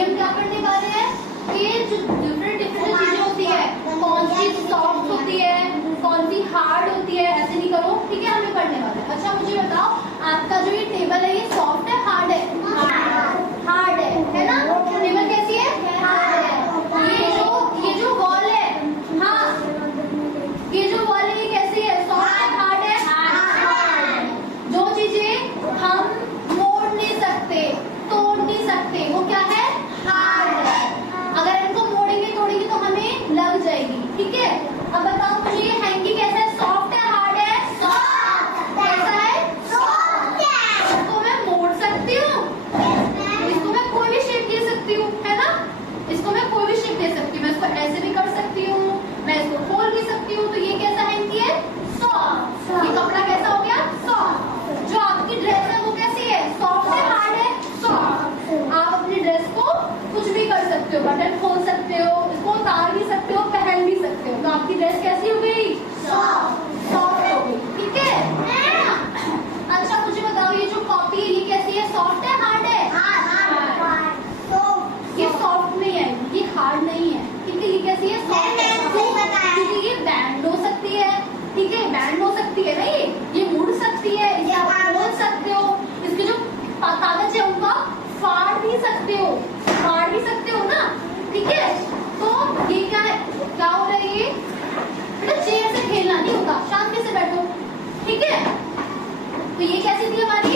अभी हम क्या करने वाले हैं कि जो डिफरेंट चीजें होती है, कौन सी सॉफ्ट होती है, कौन सी हार्ड होती है, ऐसे नहीं करो, ठीक है, हमें पढ़ने वाले हैं। अच्छा मुझे बताओ, आपका जो ये टेबल है ये सॉफ्ट है हार्ड है? हार्ड है ना? टेबल कैसी है? हार्ड है। ये जो वॉल है, हाँ ये जो वॉल है ये कैसी है? सॉफ्ट है हार्ड है? हार्ड। जो चीजें हम मोड़ नहीं सकते, तोड़ नहीं सकते, वो क्या है? हार्ड है। अगर इनको मोड़ेंगे तोड़ेंगे तो हमें लग जाएगी, ठीक है। अब बताओ मुझे ये हैंकी कैसा है? सॉफ्ट है हार्ड है? सॉफ्ट। कैसा है? सॉफ्ट है। इसको मैं मोड़ सकती हूँ, इसको मैं कोई भी शेप दे सकती हूँ, है ना? इसको मैं कोई भी शेप दे सकती हूँ, मैं इसको ऐसे भी कर सकती हूँ, मैं इसको खोल भी सकती हूँ। तो ये कैसा हैंकी है? सॉफ्ट। ये कपड़ा कैसा हो गया? सॉफ्ट। जो आपकी ड्रेस है वो कैसी है? सॉफ्ट है हार्ड है? सॉफ्ट। आप अपनी ड्रेस को कुछ भी कर सकते हो, बटन खोल सकते हो, इसको उतार भी सकते हो, पहन भी सकते हो। तो आपकी ड्रेस कैसी हो गई? सॉफ्ट हो गई, ठीक है। अच्छा मुझे बताओ, ये जो कॉपी है ये कैसी है? सॉफ्ट है हार्ड है? ये सॉफ्ट नहीं है, ये हार्ड नहीं है, ठीक है। ये कैसी है? सॉफ्ट है, क्योंकि ये बैंड हो सकती है, ठीक है, बैंड हो सकती है ना, ये मुड़ सकती है, इसे आप खोल सकते हो, इसके जो कागज है उनको आप फाड़ भी सकते हो, ना, ठीक है। तो ये क्या है? क्या हो रहा है? ये बेटा चेयर से खेलना नहीं होता, शांति से बैठो, ठीक है। तो ये कैसी थी हमारी?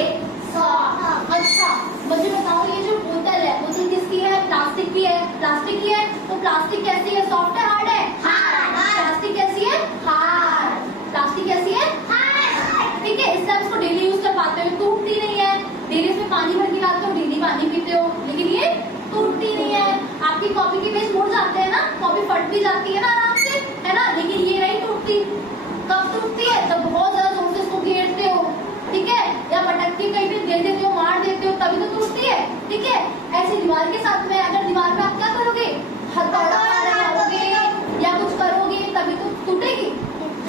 सॉफ्ट। अच्छा मुझे बताओ, ये जो बोतल है, बोतल किसकी है? प्लास्टिक की है। प्लास्टिक की है तो प्लास्टिक कैसी है? सॉफ्ट है हार्ड है? हार्ड। प्लास्टिक कैसी है? हार्ड। प्लास्टिक कैसी है? हार्ड, ठीक है। इससे आप इसको डेली यूज कर पाते हो, टूटती नहीं है। डेली इसमें पानी भर के लाते हो, डेली पानी पीते हो, लेकिन ये टूटती नहीं है। आपकी कॉपी के पेज मुड़ जाते हैं ना, कॉपी फट भी जाती है ना आराम से, है ना, लेकिन ये नहीं टूटती। कब टूटती है? जब बहुत ज्यादा जोर से इसको घेरते हो, ठीक है, या पटक के कहीं पे दे देते हो, मार देते हो, तभी तो टूटती है, ठीक है। ऐसी दीवार के साथ में, अगर दीवार पे आप क्या करोगे? हथौड़ा मारोगे या कुछ करोगे तभी तो टूटेगी,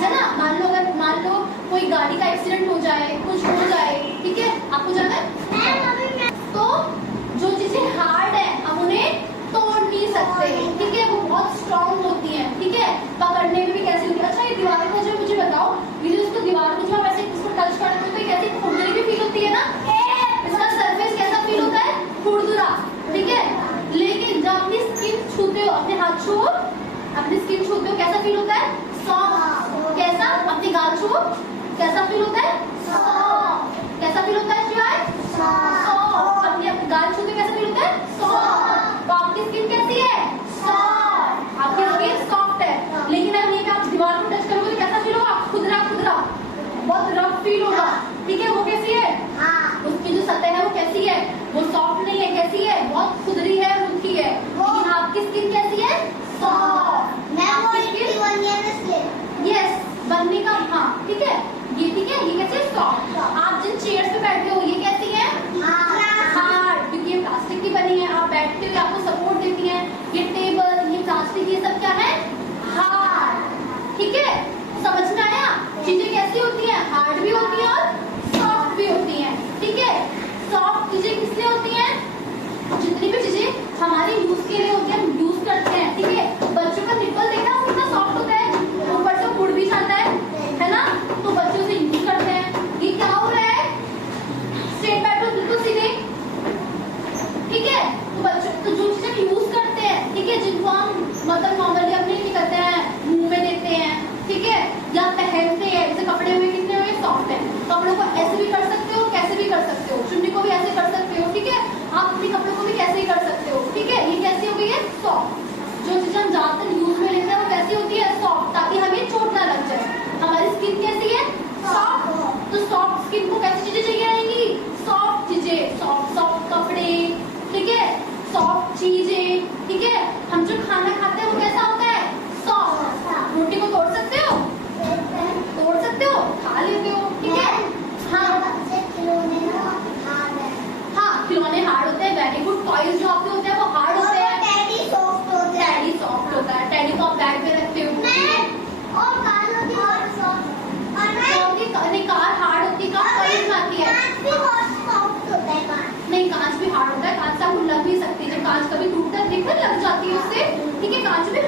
है ना। मान लो कोई गाड़ी का एक्सीडेंट हो जाए, कुछ हो जाए, ठीक है, आपको जाना है। तो जो चीजें हार्ड है हम उन्हें तोड़ नहीं सकते, ठीक है, वो बहुत स्ट्रॉन्ग होती है, ठीक है। पकड़ने में भी कैसी होती है? अच्छा ये दीवार को जो मुझे बताओ, ये जो इसको दीवार को जो हम ऐसे इसको टच करते हैं तो कैसी खुरदरी भी फील होती है ना, इसका सरफेस कैसा फील होता है? खुरदुरा, ठीक है। लेकिन जब अपनी स्किन छूते हो, अपने हाथ छुओ, अपनी स्किन छूते हो, कैसा फील होता है? सॉफ्ट। कैसा? अपनी गाल छुओ, कैसा फील होता है? सॉफ्ट। कैसा फील होता है शिवाय? सॉफ्ट। अपनी गाल छूते कैसा फील होता है? सॉफ्ट। तो आपकी स्किन कैसी है? सॉफ्ट। आपकी स्किन सॉफ्ट है। लेकिन अब नहीं आप दीवार को टच करोगे तो कैसा फील होगा? खुदरा खुदरा, बहुत रफ फील होगा, ठीक है। वो कैसी है? उसकी जो सतह है वो कैसी है? वो सॉफ्ट नहीं है, कैसी है? बहुत खुदरी है, रूखी है। लेकिन आपकी स्किन कैसी है? सॉफ्ट। यस, बनने का, हाँ ठीक है, ये ठीक है, ये कैसे? सॉफ्ट। आप जिन चेयर्स पे बैठे हो ये कैसी है? हार्ड, क्योंकि ये प्लास्टिक की बनी है, आप बैठते हो, आपको सपोर्ट देती है। ये टेबल, ये प्लास्टिक, ये सब क्या है? हार्ड, ठीक है। समझ में आया? चीजें कैसी होती है? हार्ड भी होती है और सॉफ्ट भी होती है, ठीक है। सॉफ्ट चीजें किस लिए होती है? जितनी भी चीजें हमारे यूज के लिए होती है हम यूज करते हैं, ठीक है। बच्चों का निप्पल देखा कितना सॉफ्ट होता है, ऊपर से मुड़ भी जाता है ना, तो बच्चे उसे यूज करते हैं। ये क्या हो रहा है? स्ट्रेट बैठो, बिल्कुल सीधे, ठीक है। तो बच्चों तो जो चीजें यूज करते हैं, ठीक है, जिनको हम मतलब नॉर्मली अपने लिए करते हैं, मुंह में देते हैं, ठीक है, या पहनते हैं, जैसे कपड़े हुए कितने हुए? सॉफ्ट है। कपड़ों को ऐसे भी कर सकते हो, कैसे भी कर सकते हो, चुन्नी को भी ऐसे कर सकते हो, ठीक है। आप अपने कपड़ों को भी कैसे ही कर सकते हो, ठीक है। ये कैसी हो गई है? सॉफ्ट। जो चीजें हम ज्यादातर यूज में लेते हैं वो कैसी होती है? सॉफ्ट, ताकि हमें चोट ना लग जाए। हमारी स्किन कैसी है? सॉफ्ट। तो सॉफ्ट स्किन को कैसी चीजें चाहिए रहेंगी? सॉफ्ट चीजें, सॉफ्ट कपड़े, ठीक है, सॉफ्ट चीजें, ठीक है। हम जो खाना खाते हैं वो कैसा होता है? सॉफ्ट। रोटी को तोड़ सकते हो? तोड़ सकते हो, खा लेते हो, ठीक है। हाँ खिलौने ठीक है, कांच भी